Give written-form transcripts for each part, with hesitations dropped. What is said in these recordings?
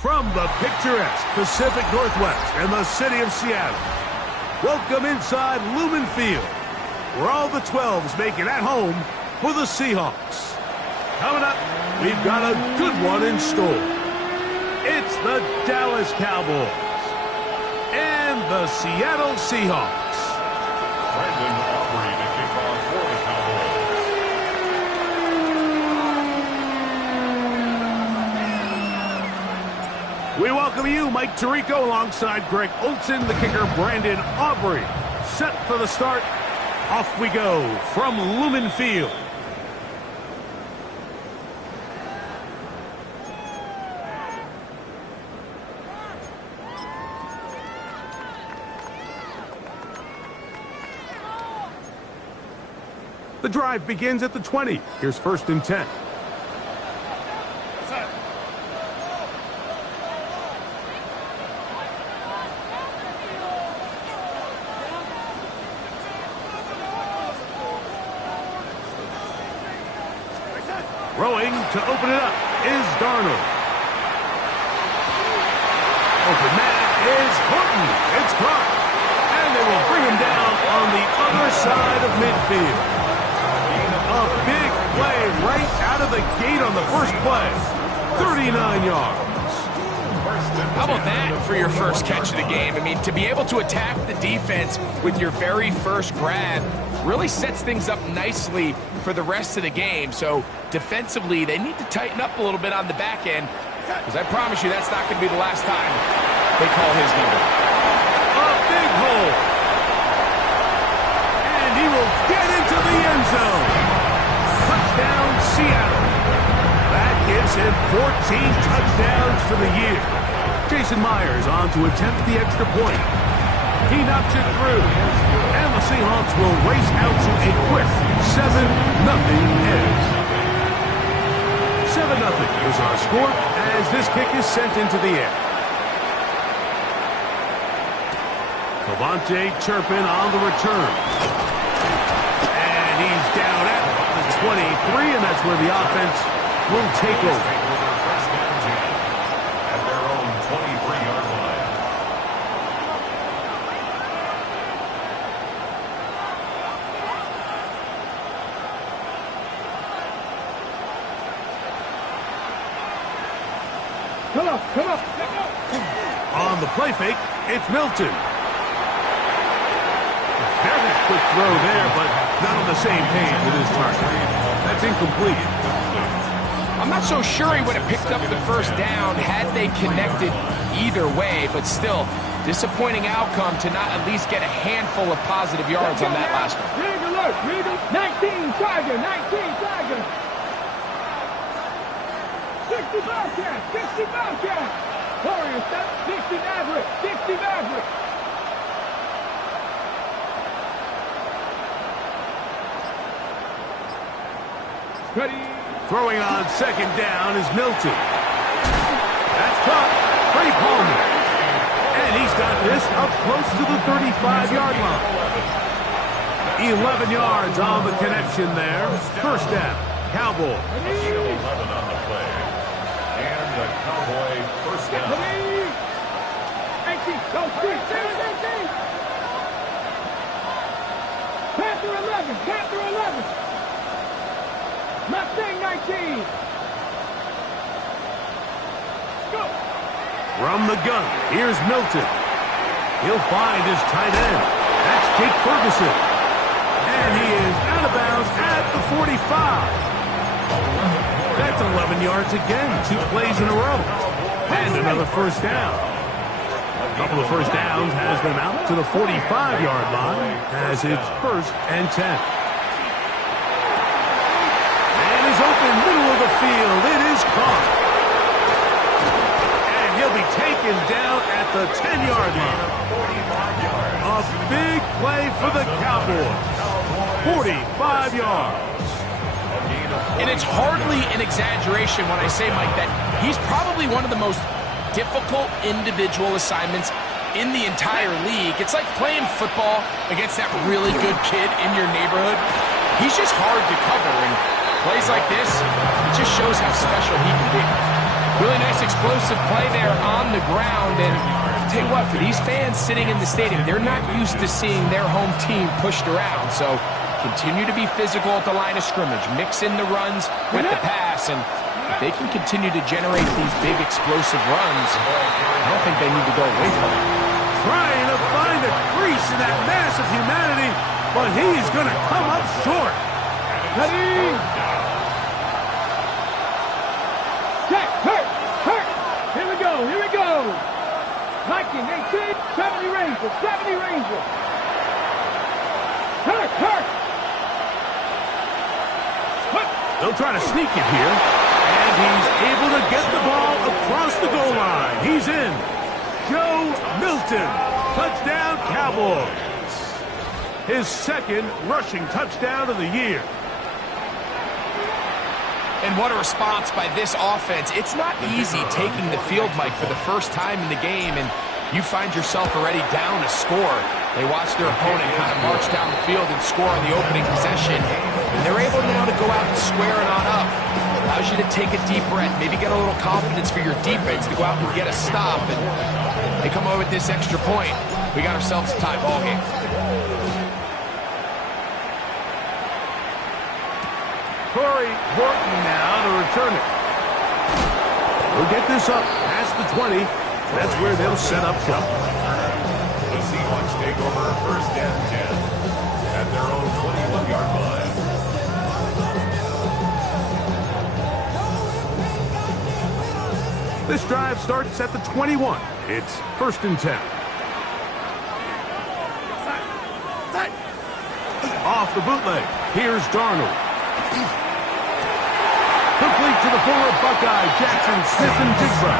From the picturesque Pacific Northwest and the city of Seattle, welcome inside Lumen Field, where all the 12s make it at home for the Seahawks. Coming up, we've got a good one in store. It's the Dallas Cowboys and the Seattle Seahawks. Brandon Aubrey to kick off for the Cowboys. We welcome you, Mike Tirico, alongside Greg Olsen, the kicker, Brandon Aubrey. Set for the start. Off we go from Lumen Field. The drive begins at the 20. Here's 1st and 10. Throwing to open it up is Darnold. Open man is Horton. It's caught. And they will bring him down on the other side of midfield. A big play right out of the gate on the first play. 39 yards. How about that for your first catch of the game? I mean, to be able to attack the defense with your very first grab really sets things up nicely for the rest of the game. So defensively, they need to tighten up a little bit on the back end, because I promise you that's not going to be the last time they call his number. A big hole. And he will get into the end zone. Touchdown, Seattle. That gives him 14 touchdowns for the year. Jason Myers on to attempt the extra point. He knocks it through. And the Seahawks will race out to a quick 7-0 edge. 7-0 is our score as this kick is sent into the air. Cavante Turpin on the return. And he's down at the 23, and that's where the offense will take over. At their own 23-yard line. Come on. On the play fake, it's Milton. Very quick throw there, but not on the same page with his target. That's incomplete. I'm not so sure he would have picked up the first down had they connected either way, but still, disappointing outcome to not at least get a handful of positive yards on that last one. 19 Tiger. 60 Bobcat. Warriors, 60 Maverick. Ready. Throwing on 2nd down is Milton. That's caught. Trey Palmer. And he's got this up close to the 35-yard line. 11 yards on the connection there. 1st down. Cowboy. 11 on the play. And the Cowboy first down. 18. Panther 11. Mustang 19. Go. From the gun, here's Milton. He'll find his tight end. That's Jake Ferguson. And he is out of bounds at the 45. That's 11 yards again. 2 plays in a row. And another 1st down. A couple of 1st downs has them out to the 45-yard line as it's 1st and 10. Open middle of the field. It is caught. And he'll be taken down at the 10-yard line. A big play for the Cowboys. 45 yards. And it's hardly an exaggeration when I say, Mike, that he's probably one of the most difficult individual assignments in the entire league. It's like playing football against that really good kid in your neighborhood. He's just hard to cover, and plays like this, it just shows how special he can be. Really nice explosive play there on the ground. And I'll tell you what, for these fans sitting in the stadium, they're not used to seeing their home team pushed around. So continue to be physical at the line of scrimmage. Mix in the runs with the pass. And if they can continue to generate these big explosive runs, I don't think they need to go away from it. Trying to find a crease in that mass of humanity, but he is going to come up short. Ready? Check, hurt. Here we go. 19, 18, 70 Ranger. Hurt. They'll try to sneak it here, and he's able to get the ball across the goal line. He's in. Joe Milton, touchdown Cowboys. His second rushing touchdown of the year. And what a response by this offense. It's not easy taking the field, Mike, for the first time in the game, and you find yourself already down a score. They watch their opponent kind of march down the field and score on the opening possession, and they're able now to go out and square it on up. Allows you to take a deep breath, maybe get a little confidence for your defense to go out and get a stop, and they come away with this extra point. We got ourselves a tie ball game. Corey Horton now to return it. He'll get this up past the 20. That's where they'll set up shop. The Seahawks take over first and 10 at their own 21-yard line. This drive starts at the 21. It's first and 10. Off the bootleg. Here's Darnold. Complete to the former Buckeye, Jackson Smith-Njigba.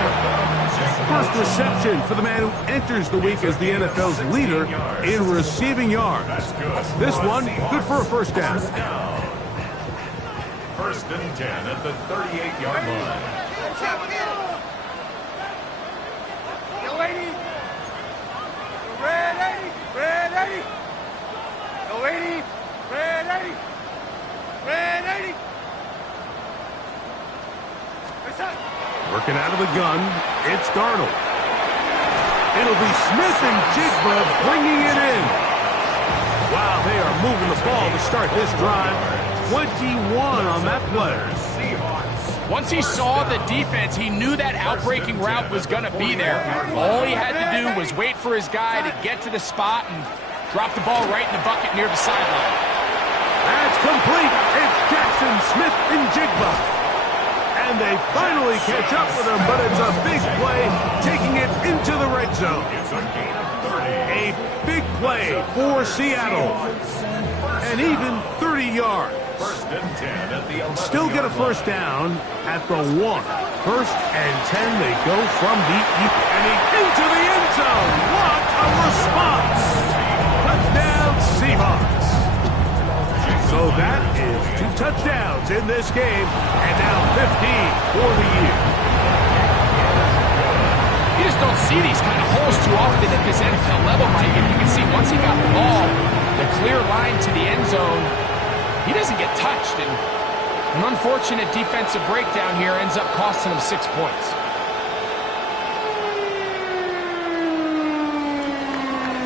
First reception for the man who enters the week as the NFL's leader in receiving yards. This one, good for a first down. First and 10 at the 38-yard line. Yo, lady. Red 80. Yo, 80. Red 80. Working out of the gun, it's Darnold. It'll be Smith-Njigba bringing it in. Wow, they are moving the ball to start this drive. 21 on that play. Once he saw the defense, he knew that outbreaking route was going to be there. All he had to do was wait for his guy to get to the spot and drop the ball right in the bucket near the sideline. That's complete. It's Jackson Smith-Njigba. And they finally catch up with him, but it's a big play, taking it into the red zone. It's a gain of 30. A big play for Seattle. And even 30 yards. First and 10 at the 11. Still get a first down at the 1. First and 10, they go from the and into the end zone. What a response! Touchdown Seahawks. So that is 2 touchdowns in this game, and now 15 for the year. You just don't see these kind of holes too often at this NFL level, Mike. And you can see once he got the ball, the clear line to the end zone, he doesn't get touched. And an unfortunate defensive breakdown here ends up costing him 6 points.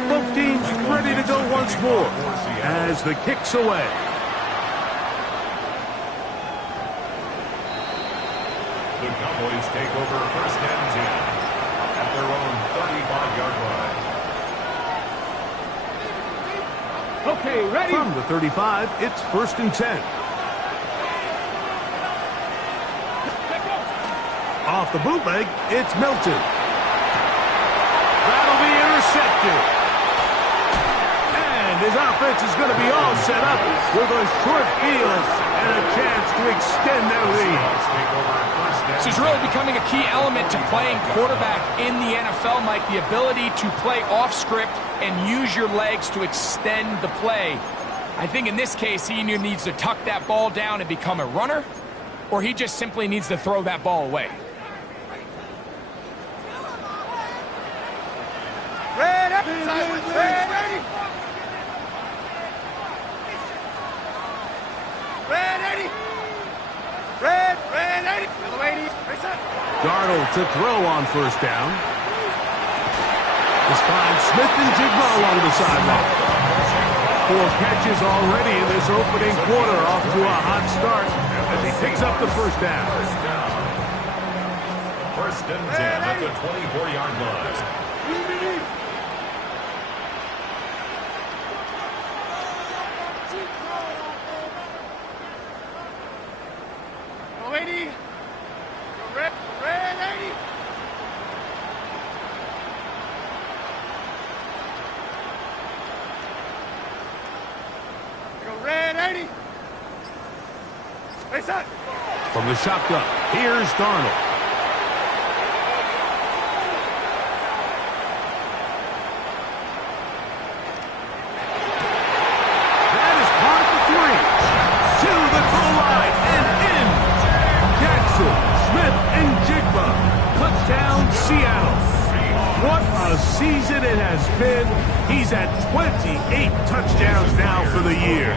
Both teams ready to go once more as the kick's away. The Cowboys take over first and 10 at their own 35-yard line. Okay, ready? From the 35, it's first and 10. Off the bootleg, it's Milton. That'll be intercepted. And his offense is going to be all set up with a short field and a chance to extend their lead. This is really becoming a key element to playing quarterback in the NFL, Mike, the ability to play off script and use your legs to extend the play. I think in this case, he either needs to tuck that ball down and become a runner, or he just simply needs to throw that ball away. Darnold to throw on first down. This finds Smith and Jigma along the sideline. 4 catches already in this opening quarter, off to a hot start as he picks up the first down. First and 10 at the 24-yard line. Go, lady. Go, red lady. Go, red lady. Face up. From the shotgun, here's Darnold. That is caught at the 3. To the goal line and in. Jackson, Smith, and Jigba. Touchdown, Seattle. What a season it has been. He's at 28 touchdowns now for the year.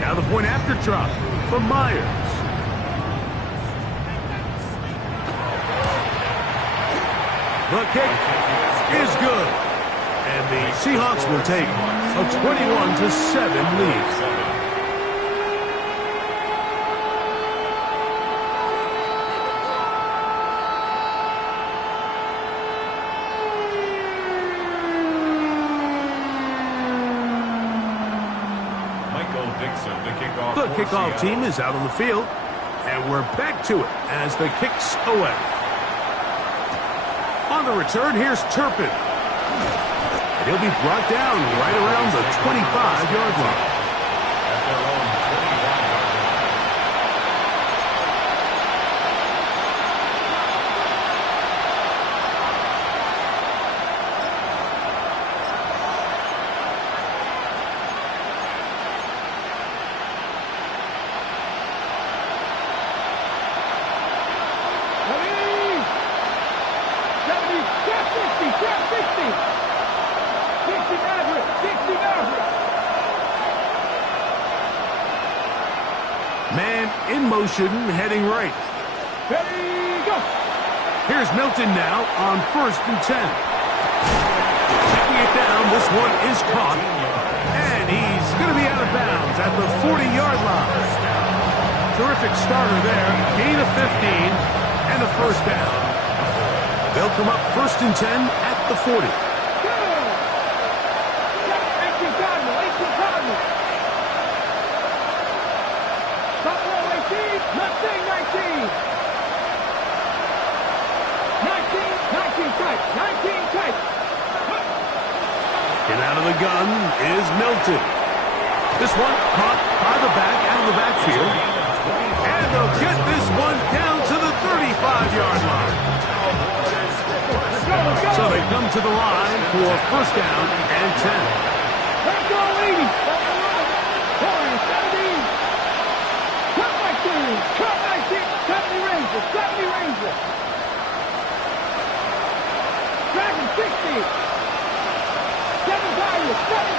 Now the point after drop from Myers. The kick is good. And the Seahawks will take a 21-7 lead. The kickoff team is out on the field, and we're back to it as the kick's away. On the return, here's Turpin. And he'll be brought down right around the 25-yard line. At their own 25-yard Man in motion, heading right. Ready, go. Here's Milton now on 1st and 10. Checking it down, this one is caught. And he's going to be out of bounds at the 40-yard line. Terrific starter there. Gain of 15 and a first down. They'll come up 1st and 10 at the 40. And out of the gun is Milton. This one caught by the back out of the backfield. And they'll get this one down to the 35-yard line. So they come to the line for 1st down and 10. Let's go, lady. 17. Cut my team. Cut my team. Cut me Ranger. Cut me Ranger. Dragon 60. 7 Tigers. 7.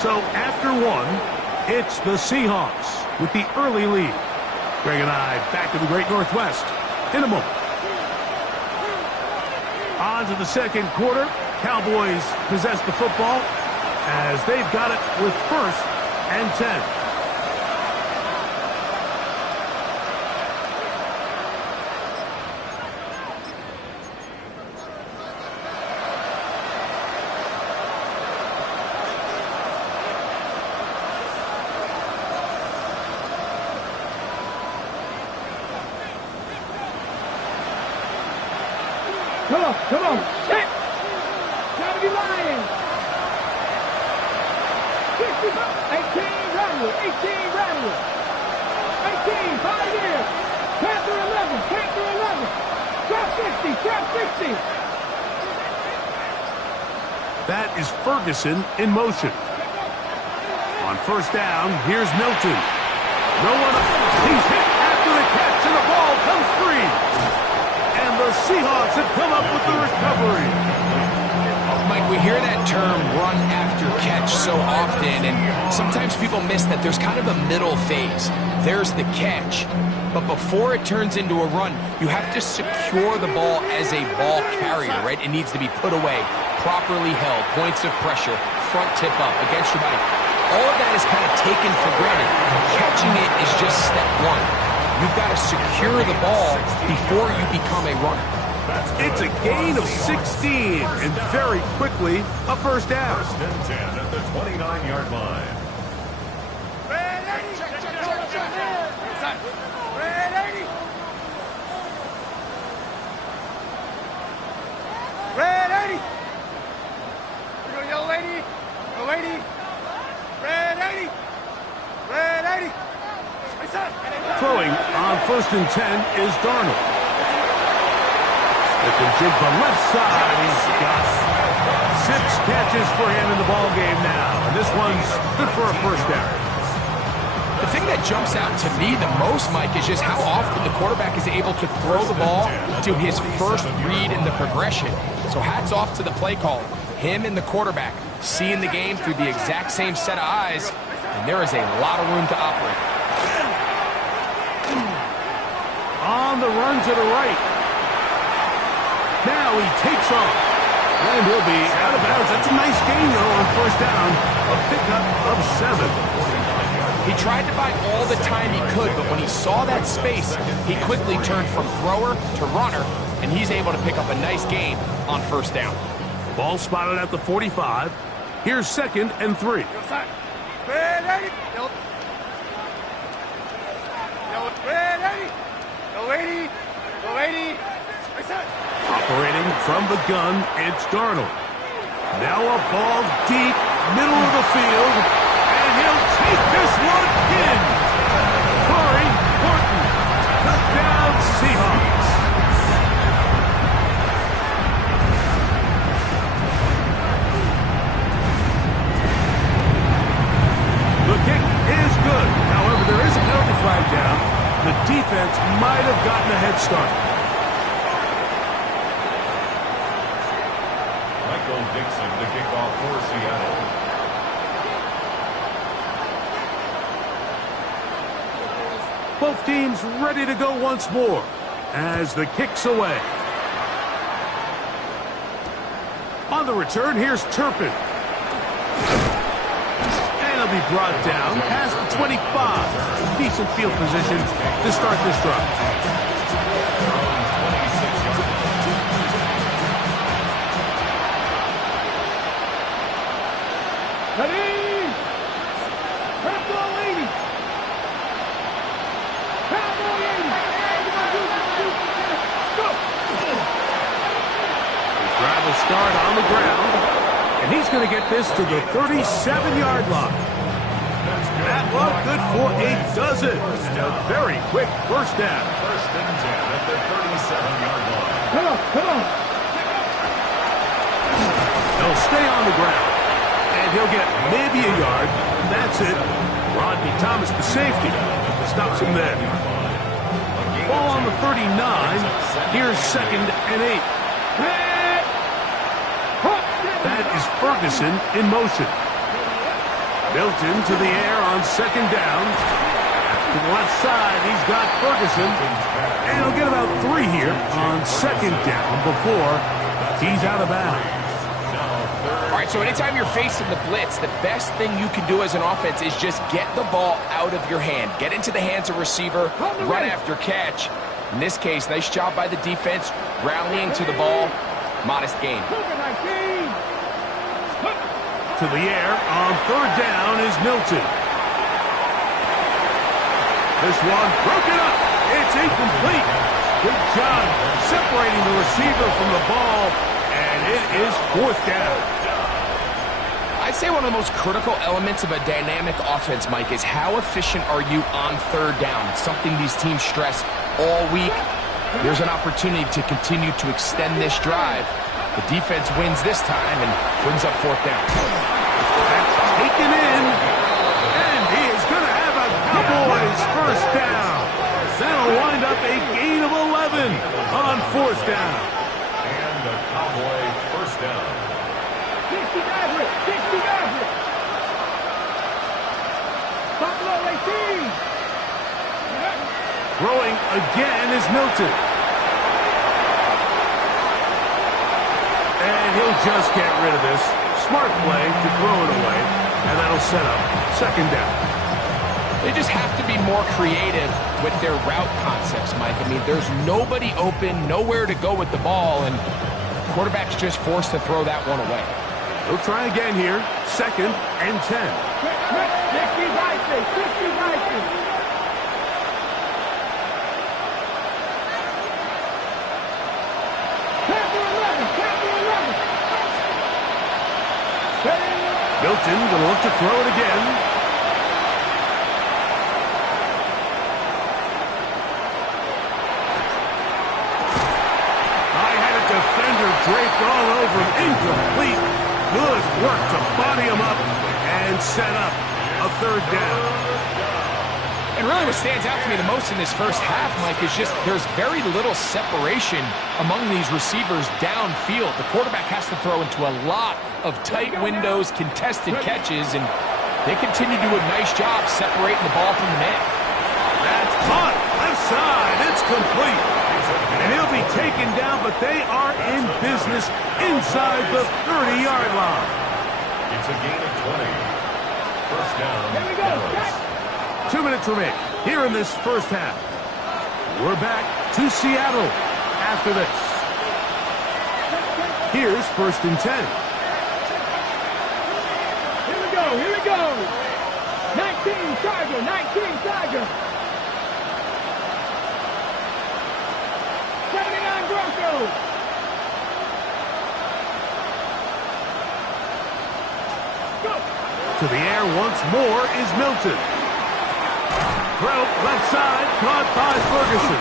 So after one, it's the Seahawks with the early lead. Greg and I back in the Great Northwest in a moment. On to the second quarter. Cowboys possess the football as they've got it with 1st and 10. Come on. Hit. Gotta be lying. 18 Radler. 18 Radler. 18, 5 years. Panther 11. Panther 11. Trap 60. Trap 60. That is Ferguson in motion. On 1st down, here's Milton. No one. He's hit after the catch, and the ball comes free. And the Seahawks have come up with the recovery. Mike, we hear that term run after catch so so often, and sometimes people miss that there's kind of a middle phase. There's the catch, but before it turns into a run, you have to secure the ball as a ball carrier, right? It needs to be put away, properly held, points of pressure, front tip up, against your body. All of that is kind of taken for granted. Catching it is just step one. You've got to secure the ball before you become a runner. It's a gain of 16, and very quickly, a first down. First and 10 at the 29-yard line. Red 80. Here we go, yellow lady. Yellow lady. Red 80. Red 80. Throwing on first and 10 is Darnold. Smith and Jigba left side. He's got 6 catches for him in the ball game now. And this one's good for a first down. The thing that jumps out to me the most, Mike, is just how often the quarterback is able to throw the ball to his first read in the progression. So hats off to the play caller. Him and the quarterback seeing the game through the exact same set of eyes, and there is a lot of room to operate. On the run to the right. Now he takes off. And he'll be out of bounds. That's a nice gain, though, on first down. A pickup of 7. He tried to buy all the time he could, but when he saw that space, he quickly turned from thrower to runner, and he's able to pick up a nice gain on first down. Ball spotted at the 45. Here's second and 3. Red 80. Red 80. Go 80. Go 80. Operating from the gun, it's Darnold. Now a ball deep, middle of the field, and he'll take this one in. Corey Horton, touchdown Seahawks. The kick is good. However, there is a penalty flag down. The defense might have gotten a head start. Dixon to kick off for Seattle. Both teams ready to go once more as the kick's away. On the return, here's Turpin. And he'll be brought down past the 25. Decent field position to start this drive. Start on the ground, and he's going to get this to the 37-yard line. That one good for a dozen. And a very quick first down. First and 10 at the 37-yard line. Come on. He'll stay on the ground, and he'll get maybe a yard. That's it. Rodney Thomas, the safety, stops him there. Ball on the 39. Here's second and 8. That is Ferguson in motion. Milton to the air on second down. To the left side, he's got Ferguson. And he'll get about 3 here on second down before he's out of bounds. All right, so anytime you're facing the blitz, the best thing you can do as an offense is just get the ball out of your hand. Get into the hands of receiver, run after catch. In this case, nice job by the defense, rallying to the ball. Modest gain. To the air on third down is Milton. This one broken up. It's incomplete. Good job separating the receiver from the ball, and it is fourth down. I'd say one of the most critical elements of a dynamic offense, Mike, is how efficient are you on third down. It's something these teams stress all week. There's an opportunity to continue to extend this drive. The defense wins this time and brings up fourth down. That's taken in, and he is going to have a Cowboys first down. That'll wind up a gain of 11 on fourth down. And a Cowboy first down. 60 Maverick. Throwing again is Milton. And he'll just get rid of this. Smart play to throw it away. And that'll set up second down. They just have to be more creative with their route concepts, Mike. I mean, there's nobody open, nowhere to go with the ball, and the quarterback's just forced to throw that one away. He'll try again here. Second and 10. 60 icy, 60 icy. Milton going to look to throw it again. I had a defender draped all over him. Incomplete. Good work to body him up and set up a third down. And really what stands out to me the most in this first half, Mike, is just there's very little separation among these receivers downfield. The quarterback has to throw into a lot of tight windows, contested catches, and they continue to do a nice job separating the ball from the man. That's caught. Left side. It's complete. And he'll be taken down, but they are in business inside the 30-yard line. It's a gain of 20. First down. Here we go. 2 minutes remain here in this first half. We're back to Seattle after this. Here's first and 10. Here we go, here we go. 19 Tiger, 19 Tiger. 79 Broncos. Go. To the air once more is Milton. Throw left side, caught by Ferguson.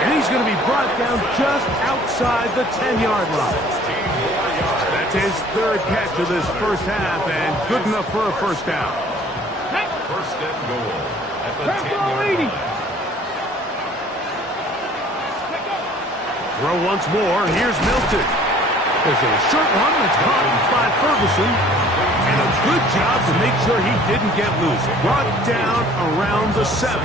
And he's going to be brought down just outside the 10-yard line. That's his third catch of this first half, and good enough for a first down. First and goal at the 10-yard line. Throw once more. Here's Milton. There's a short one that's caught by Ferguson. And a good job to make sure he didn't get loose. Brought down around the 7.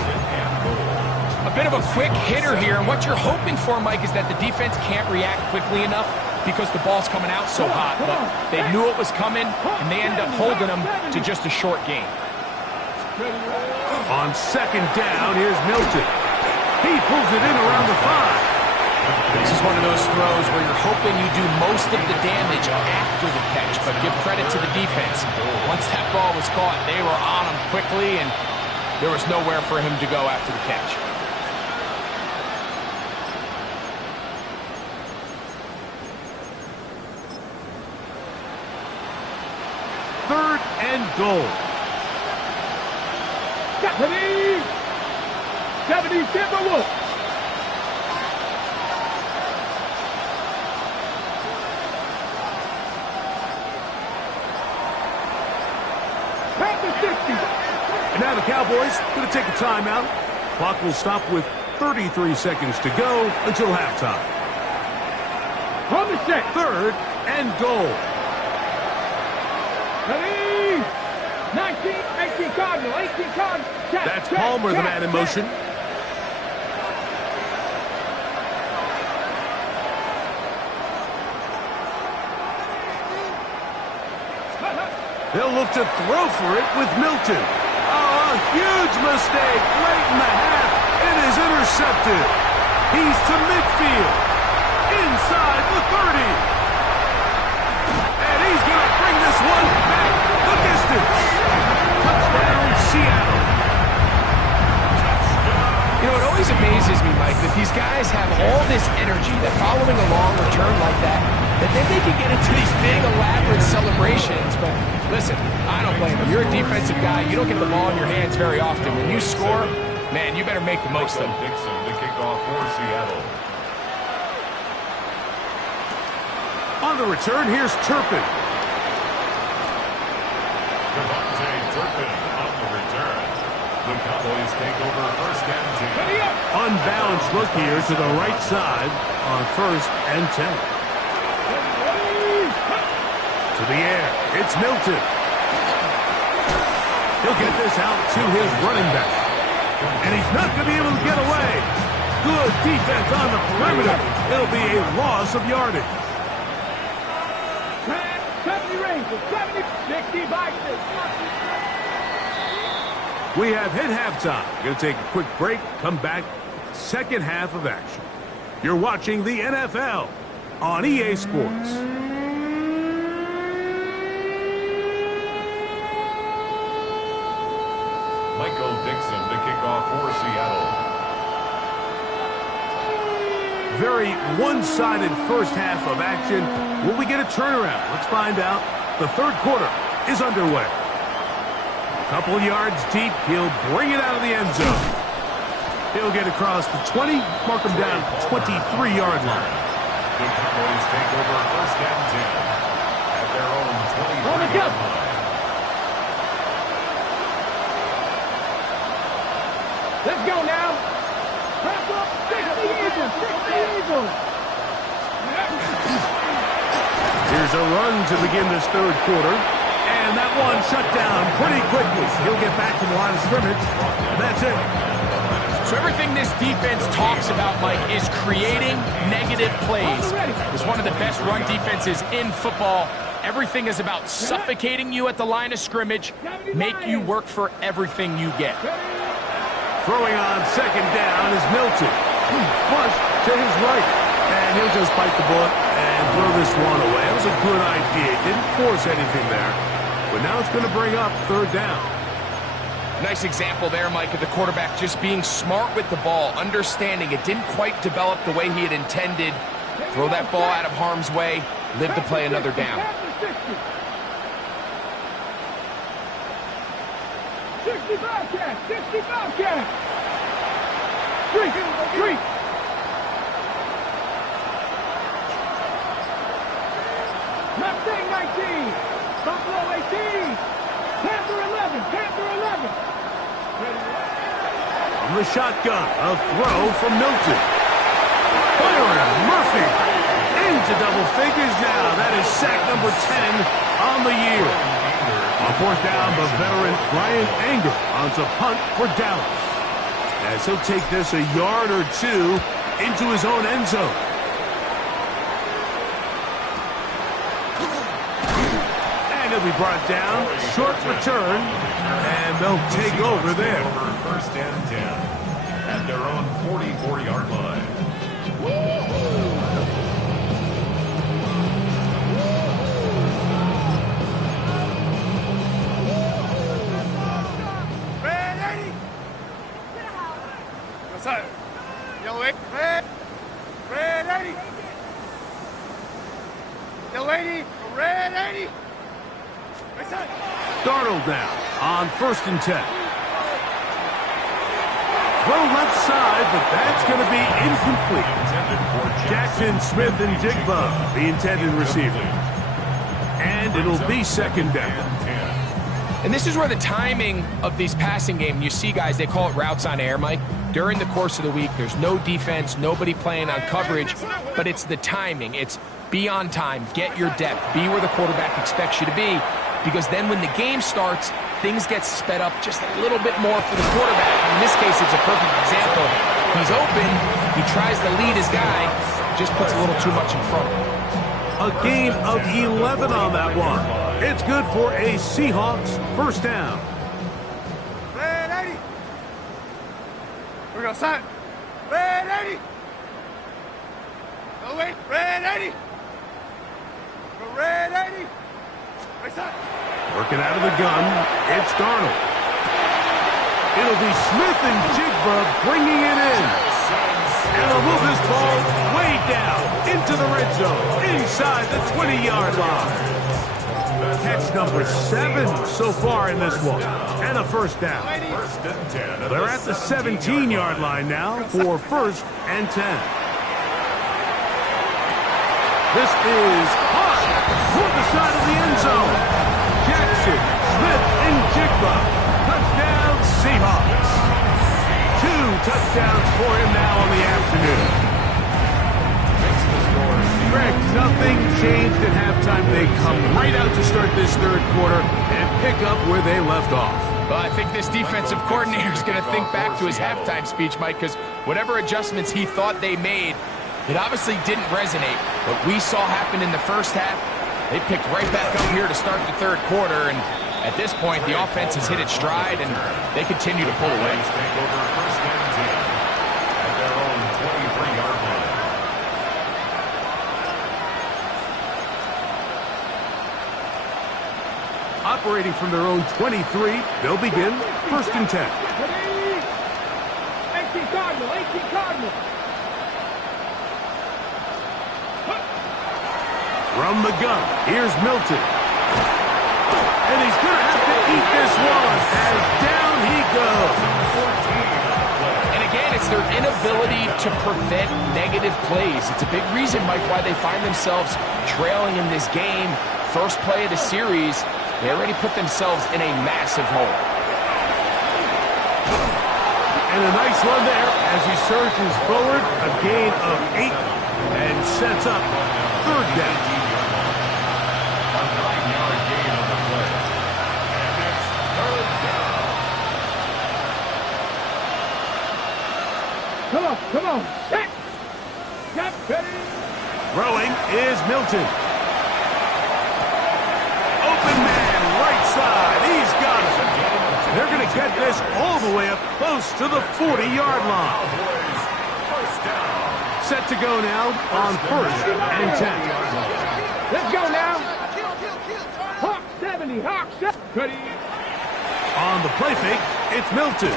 A bit of a quick hitter here, and what you're hoping for, Mike, is that the defense can't react quickly enough because the ball's coming out so hot. But they knew it was coming, and they end up holding them to just a short gain. On second down, here's Milton. He pulls it in around the 5. This is one of those throws where you're hoping you do most of the damage after the catch, but give credit to the defense. Once that ball was caught, they were on him quickly, and there was nowhere for him to go after the catch. Third and goal. 70 Timberwolves. And now the Cowboys going to take a timeout. Clock will stop with 33 seconds to go until halftime. On the set. Third and goal. 19, 18 Cardinal, 18 Cardinal. That's Palmer, the man in motion. They'll look to throw for it with Milton. Oh, a huge mistake late in the half. It is intercepted. He's to midfield. Inside the 30. And he's going to bring this one back the distance. Touchdown, Seattle. You know, it always amazes me, Mike, that these guys have all this energy that following a long return like that then they can get into these big, elaborate celebrations. But listen, I don't blame them. You're a defensive guy. You don't get the ball in your hands very often. When you score, man, you better make the most of it. Dixon to kick off for Seattle. On the return, here's Turpin. Devontae Turpin on the return. The Cowboys take over first and 10. Unbalanced look here to the right side on first and 10. To the air, it's Milton. He'll get this out to his running back. And he's not going to be able to get away. Good defense on the perimeter. It'll be a loss of yardage. 70 Rangers, 70, 65. We have hit halftime. Going to take a quick break, come back, second half of action. You're watching the NFL on EA Sports. Michael Dixon to kick off for Seattle. Very one-sided first half of action. Will we get a turnaround? Let's find out. The third quarter is underway. A couple yards deep. He'll bring it out of the end zone. He'll get across the 20, mark him down at the 23-yard line. The Cowboys take over first and 10 at their own 23-yard line. Let's go now. Press up. 60 Eagles. 60 Eagles. Here's a run to begin this third quarter. And that one shut down pretty quickly. He'll get back to the line of scrimmage. And that's it. So everything this defense talks about, Mike, is creating negative plays. It's one of the best run defenses in football. Everything is about suffocating you at the line of scrimmage, make you work for everything you get. Throwing on second down is Milton. Flush to his right. And he'll just bite the bullet and throw this one away. That was a good idea. Didn't force anything there. But now it's going to bring up third down. Nice example there, Mike, of the quarterback just being smart with the ball, understanding it didn't quite develop the way he had intended. Throw that ball out of harm's way, live to play another down. 65 catch, 65 catch. Street. Mustang 19, Buffalo 18, Panther 11, Panther 11. From the shotgun, a throw from Milton. Byron Murphy into double figures now. That is sack number 10 on the year. On fourth down, the veteran Brian Anger onto punt for Dallas. As he'll take this a yard or two into his own end zone. And he'll be brought down. Short return. And they'll take over there. First and 10 at their own 44-yard line. Darnold now on first and 10. Throw left side, but that's going to be incomplete. Jackson Smith and Jigba, the intended receiver. And it'll be second down. And this is where the timing of these passing game, you see guys, they call it routes on air, Mike. During the course of the week, there's no defense, nobody playing on coverage, but it's the timing. It's be on time, get your depth, be where the quarterback expects you to be, because then when the game starts, things get sped up just a little bit more for the quarterback. In this case, it's a perfect example. He's open, he tries to lead his guy, just puts a little too much in front. A gain of 11 on that one. It's good for a Seahawks first down. Red 80. We're going to sign. Red 80. No, wait. Red 80. Go red 80. Working out of the gun, it's Darnold. It'll be Smith and Jigba bringing it in. And they'll move this ball way down into the red zone, inside the 20-yard line. Catch number 7 so far in this one, and a first down. They're at the 17-yard line now for first and 10. This is hot for the side of the end zone. Jackson, Smith, and Jigba. Touchdown, Seahawks. 2 touchdowns for him now on the afternoon. Greg, nothing changed at halftime. They come right out to start this third quarter and pick up where they left off. Well, I think this defensive coordinator is going to think back to his halftime speech, Mike, because whatever adjustments he thought they made, it obviously didn't resonate. What we saw happen in the first half, they picked right back up here to start the third quarter, and at this point, the offense has hit its stride, and they continue to pull away. Take over first and 10 at their own 23-yard line. Operating from their own 23, they'll begin first and 10. 18 Cardinal, 18 Cardinal. From the gun, here's Milton. And he's going to have to eat this one as down he goes. And again, it's their inability to prevent negative plays. It's a big reason, Mike, why they find themselves trailing in this game. First play of the series, they already put themselves in a massive hole. And a nice run there as he surges forward, a gain of 8, and sets up third down. A 9-yard gain on the play. And it's third down. Come on. Set. Get ready. Throwing is Milton. Open man, right side. He's got it. They're going to get this all the way up close to the 40-yard line. Cowboys, first down. Set to go now on first and 10. Let's go now. Hawk 70. Hawk 70. Ready. On the play fake, it's Milton.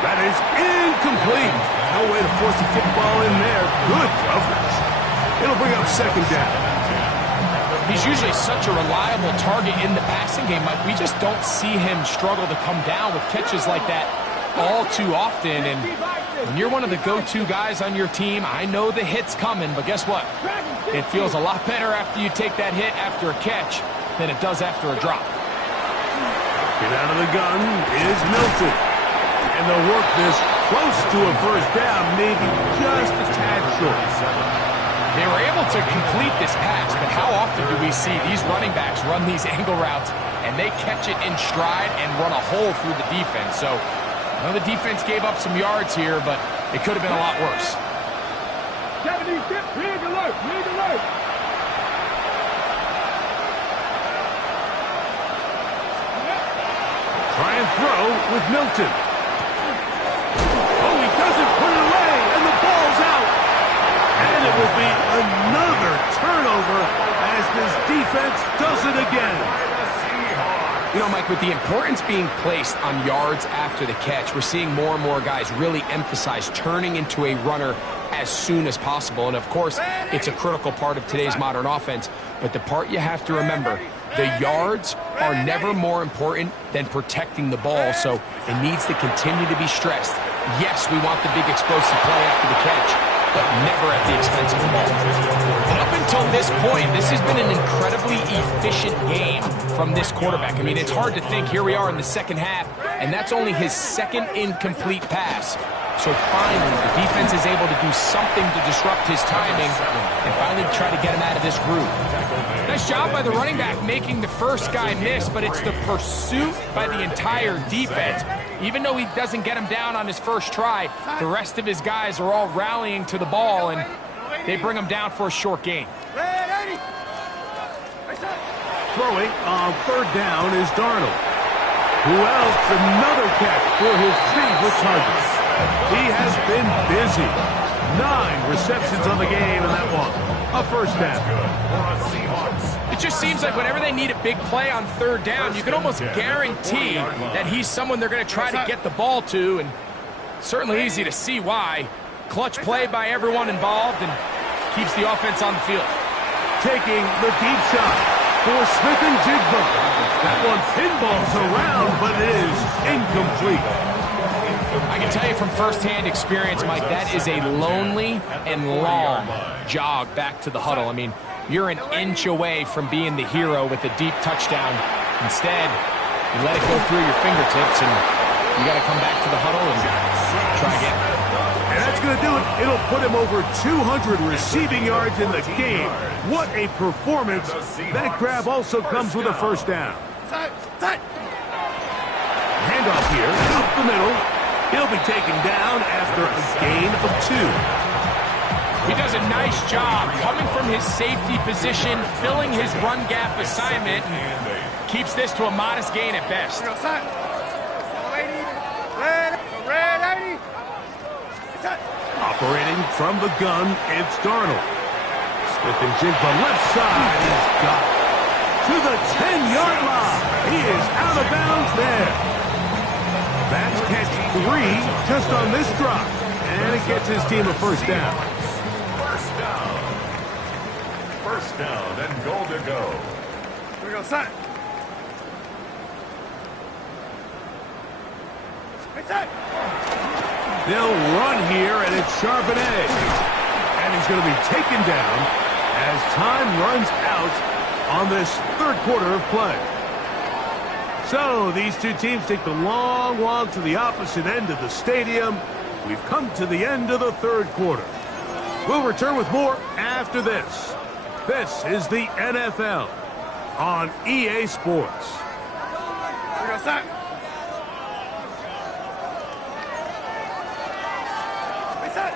That is incomplete. No way to force the football in there. Good coverage. It'll bring up second down. He's usually such a reliable target in the passing game, Mike. We just don't see him struggle to come down with catches like that all too often. And when you're one of the go-to guys on your team, I know the hit's coming, but guess what? It feels a lot better after you take that hit after a catch than it does after a drop. Get out of the gun is Milton. And they'll work this close to a first down, maybe just a tad short. They were able to complete this pass, but how often do we see these running backs run these angle routes and they catch it in stride and run a hole through the defense? So, I know the defense gave up some yards here, but it could have been a lot worse. 76, rig alert. Try and throw with Milton. Oh, he doesn't put it away, and the ball's out. And it will be another turnover as this defense does it again. You know, Mike, with the importance being placed on yards after the catch, we're seeing more and more guys really emphasize turning into a runner as soon as possible. And, of course, it's a critical part of today's modern offense. But the part you have to remember, the yards are never more important than protecting the ball, so it needs to continue to be stressed. Yes, we want the big explosive play after the catch, but never at the expense of the ball. And up until this point, this has been an incredibly efficient game from this quarterback. I mean, it's hard to think here we are in the second half, and that's only his second incomplete pass. So finally, the defense is able to do something to disrupt his timing and finally try to get him out of this groove. Nice job by the running back making the first guy miss, but it's the pursuit by the entire defense. Even though he doesn't get him down on his first try, the rest of his guys are all rallying to the ball, and they bring him down for a short gain. Throwing on third down is Darnold. Who else? Another catch for his favorite target. He has been busy. 9 receptions on the game, and that one, a first down. It just seems like whenever they need a big play on third down, you can almost guarantee that he's someone they're going to try to get the ball to, and certainly easy to see why. Clutch play by everyone involved and keeps the offense on the field. Taking the deep shot for Smith and Jigba. That one pinballs around, but it is incomplete. I can tell you from firsthand experience, Mike, that is a lonely and long jog back to the huddle. I mean, you're an inch away from being the hero with a deep touchdown. Instead, you let it go through your fingertips, and you got to come back to the huddle and try again. And that's going to do it. It'll put him over 200 receiving yards in the game. What a performance. That grab also comes with a first down. here, up the middle. He'll be taken down after a gain of 2. He does a nice job coming from his safety position, filling his run gap assignment. Keeps this to a modest gain at best. Operating from the gun, it's Darnold. Smith-Njigba left side is got it. To the 10-yard line. He is out of bounds there. That's catch 3 just on this drop. And it gets his team a first down. First down and goal to go. Here we go, son. Hey, son. They'll run here, and it's Charbonnet. And he's going to be taken down as time runs out on this third quarter of play. So these two teams take the long walk to the opposite end of the stadium. We've come to the end of the third quarter. We'll return with more after this. This is the NFL on EA Sports. Here we go, son. Hey, son.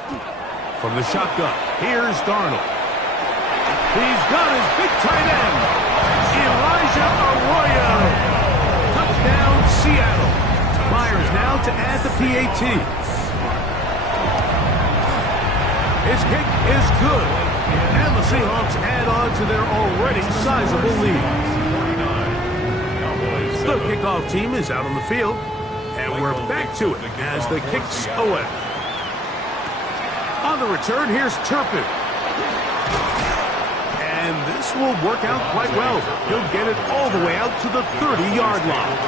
From the shotgun, here's Darnold. He's got his big tight end, Elijah Arroyo. Touchdown, Seattle. Myers now to add the PAT. His kick is good. And the Seahawks add on to their already sizable lead. The kickoff team is out on the field. And we're back to it as the kick's away. On the return, here's Turpin. And this will work out quite well. He'll get it all the way out to the 30-yard line.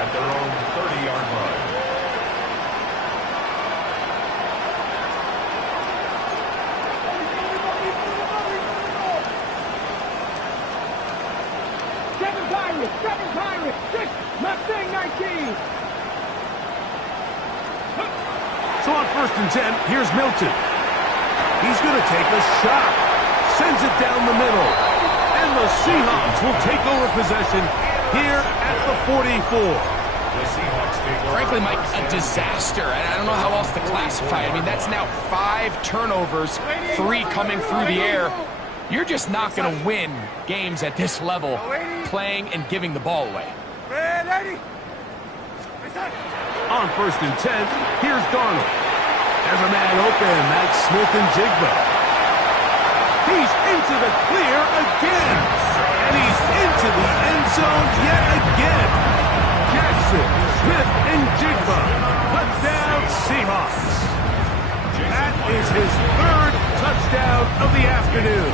At their own 30-yard line. Seven Pirates, 6 Mustang 19. So on first and 10, here's Milton. He's going to take a shot. Sends it down the middle. And the Seahawks will take over possession here at the 44. The Seahawks take over. Frankly, Mike, a disaster. I don't know how else to classify it. I mean, that's now 5 turnovers, 3 coming through the air. You're just not going to win games at this level playing and giving the ball away. On first and 10, here's Darnold. There's a man open. That's Smith-Njigba. He's into the clear again. And he's into the end zone yet again. Jackson Smith-Njigba. Touchdown, Seahawks. That is his 3rd touchdown of the afternoon.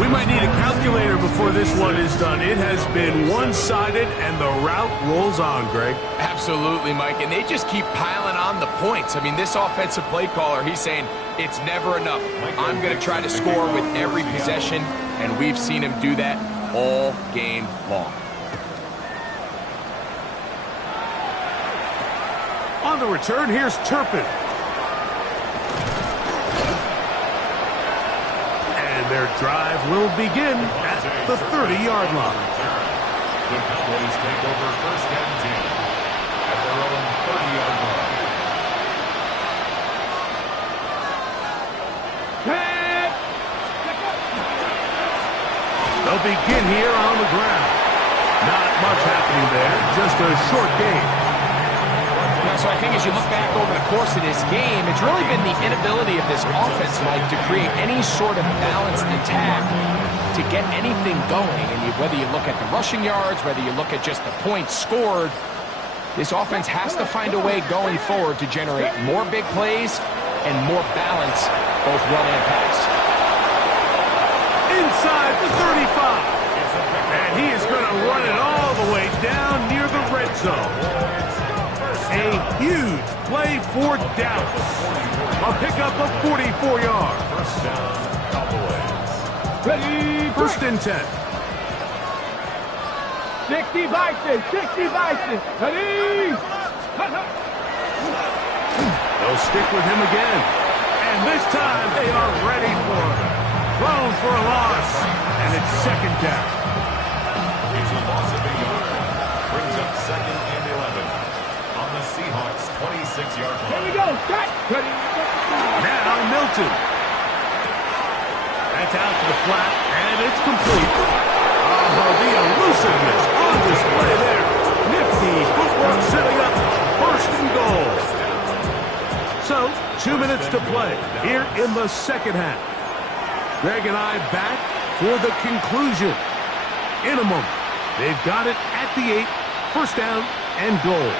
We might need a calculator before this one is done. It has been one-sided, and the route rolls on, Greg. Absolutely, Mike, and they just keep piling on the points. I mean, this offensive play caller, he's saying it's never enough. I'm going to try to score with every possession, and we've seen him do that all game long. On the return, here's Turpin. And their drive will begin at the 30-yard line. The Cowboys take over first and 10 at their own 30-yard line. They'll begin here on the ground. Not much happening there, just a short game. So I think as you look back over the course of this game, it's really been the inability of this offense, Mike, to create any sort of balanced attack to get anything going. And whether you look at the rushing yards, whether you look at just the points scored, this offense has to find a way going forward to generate more big plays and more balance, both run and pass. Inside the 35. And he is going to run it all the way down near the red zone. A huge play for Dallas. A pickup of 44 yards. First down, Cowboys. Ready, First and 10. 60 Bison, 60 Bison. Ready. They'll stick with him again. And this time they are ready for him. Thrown for a loss. And it's second down. It's a loss of 8 yards. 6-yard Here we line. go. Shot. Ready. Now Milton. That's out to the flat, and it's complete. Oh, the elusiveness on display there. Nifty footwork setting up first and goal. So, 2 minutes to play here in the second half. Greg and I back for the conclusion. In a moment, they've got it at the 8, first down and goal.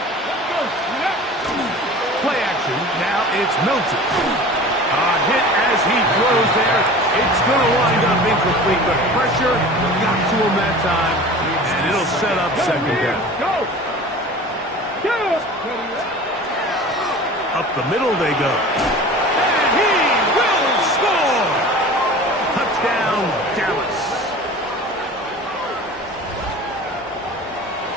Play action, now it's Milton. A hit as he throws there. It's going to wind up incomplete, but pressure got to him that time, and it'll set up second down. Go. Up the middle they go. And he will score! Touchdown, Dallas.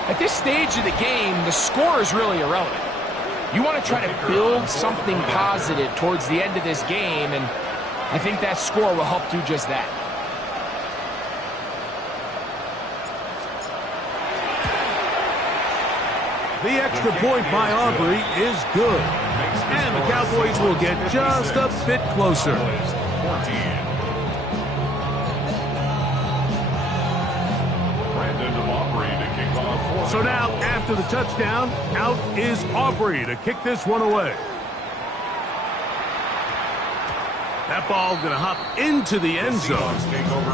At this stage of the game, the score is really irrelevant. You want to try to build something positive towards the end of this game, and I think that score will help do just that. The extra point by Aubrey is good. And the Cowboys will get just a bit closer. 14. Brandon Aubrey to kick off. So now, after the touchdown, out is Aubrey to kick this one away. That ball going to hop into the end zone.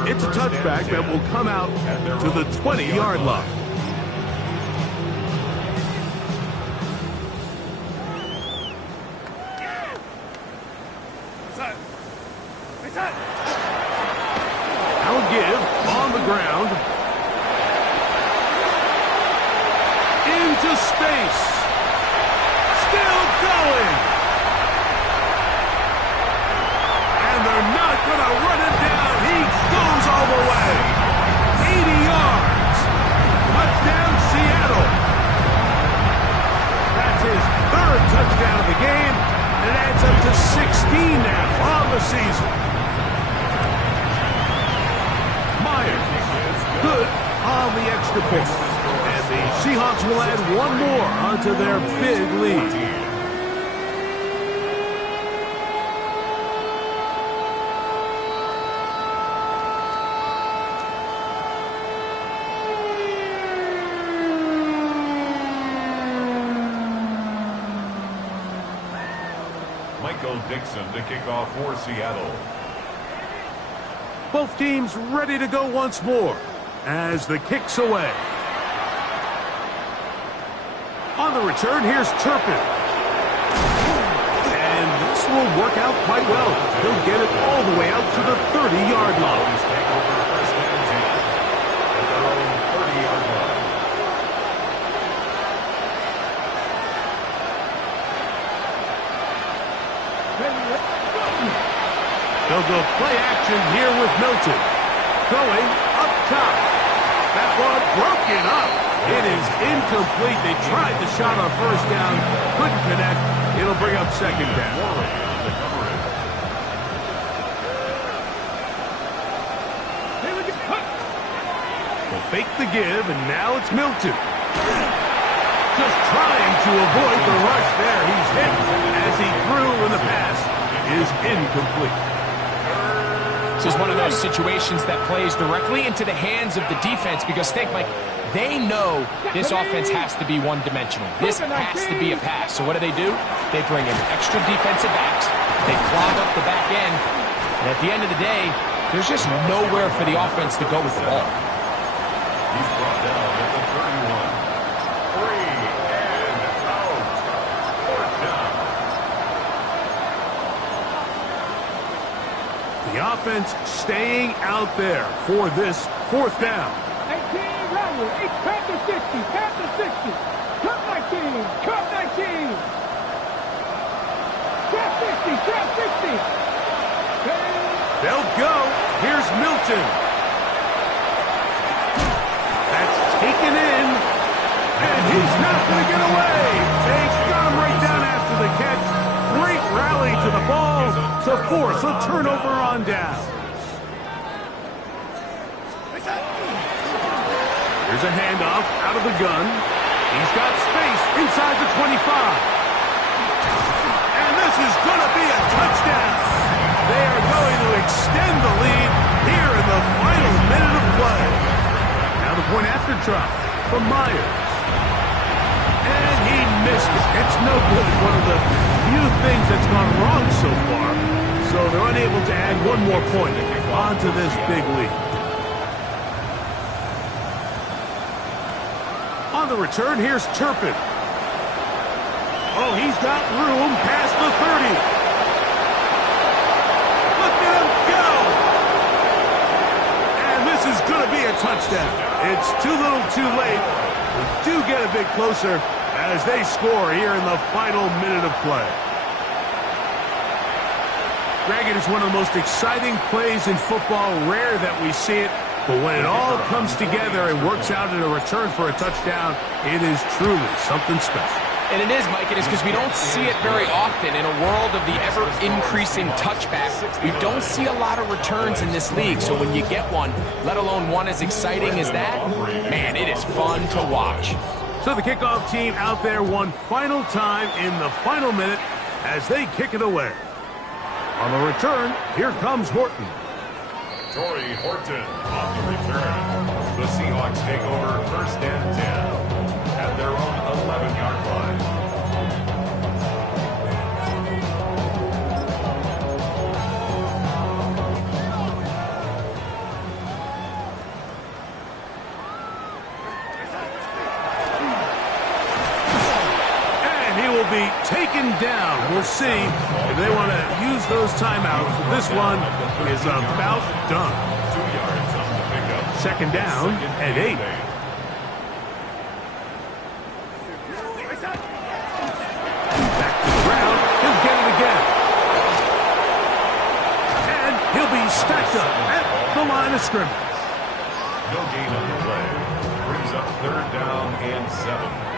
It's a touchback that will come out to the 20-yard line. Now a give on the ground. Into space. Still going. And they're not going to run him down. He goes all the way. 80 yards. Touchdown, Seattle. That's his third touchdown of the game. And it adds up to 16 now on the season. Myers, good on the extra point. And the Seahawks will add one more onto their big lead. Michael Dixon to kick off for Seattle. Both teams ready to go once more as the kick's away. On the return, here's Turpin. And this will work out quite well. He'll get it all the way out to the 30-yard line. Take over first and 10 at their own 30-yard line. They'll go play action here with Milton. Going up top. That ball broken up. It is incomplete. They tried the shot on first down. Couldn't connect. It'll bring up second down. They'll fake the give, and now it's Milton. Just trying to avoid the rush there. He's hit as he threw, and the pass is incomplete. This is one of those situations that plays directly into the hands of the defense because think, Mike, they know this offense has to be one-dimensional. This has to be a pass. So what do? They bring in extra defensive backs. They clog up the back end. And at the end of the day, there's just nowhere for the offense to go with the ball. He's brought down at the 31. 3 and out. Fourth down. The offense staying out there for this fourth down. 18, Rattler, Panther 60, Panther 60. Cut 19, cut 19. Trap 60, trap 60. They'll go. Here's Milton. That's taken in. And he's not going to get away. They got him right down after the catch. Great rally to the ball to force a turnover on down. Here's a handoff out of the gun. He's got space inside the 25. extend the lead here in the final minute of play. Now the point after try from Myers. And he missed it. It's no good. One of the few things that's gone wrong so far. So they're unable to add one more point onto this big lead. On the return, here's Turpin. Oh, he's got room past the 30. Look at him go! And this is going to be a touchdown. It's too little too late. We do get a bit closer as they score here in the final minute of play. Greg, it is one of the most exciting plays in football. Rare that we see it, but when it all comes together and works out in a return for a touchdown, it is truly something special. And it is, Mike, it is because we don't see it very often in a world of the ever-increasing touchback. We don't see a lot of returns in this league, so when you get one, let alone one as exciting as that, man, it is fun to watch. So the kickoff team out there one final time in the final minute as they kick it away. On the return, here comes Horton. Torrey Horton on the return. The Seahawks take over first and 10 at their own 11-yard line. And he will be taken down. We'll see if they want to use those timeouts. This one is about done. 2 yards on the pickup. Second down and 8. Back to the ground. He'll get it again. And he'll be stacked up at the line of scrimmage. No gain on the play. Brings up third down and 7.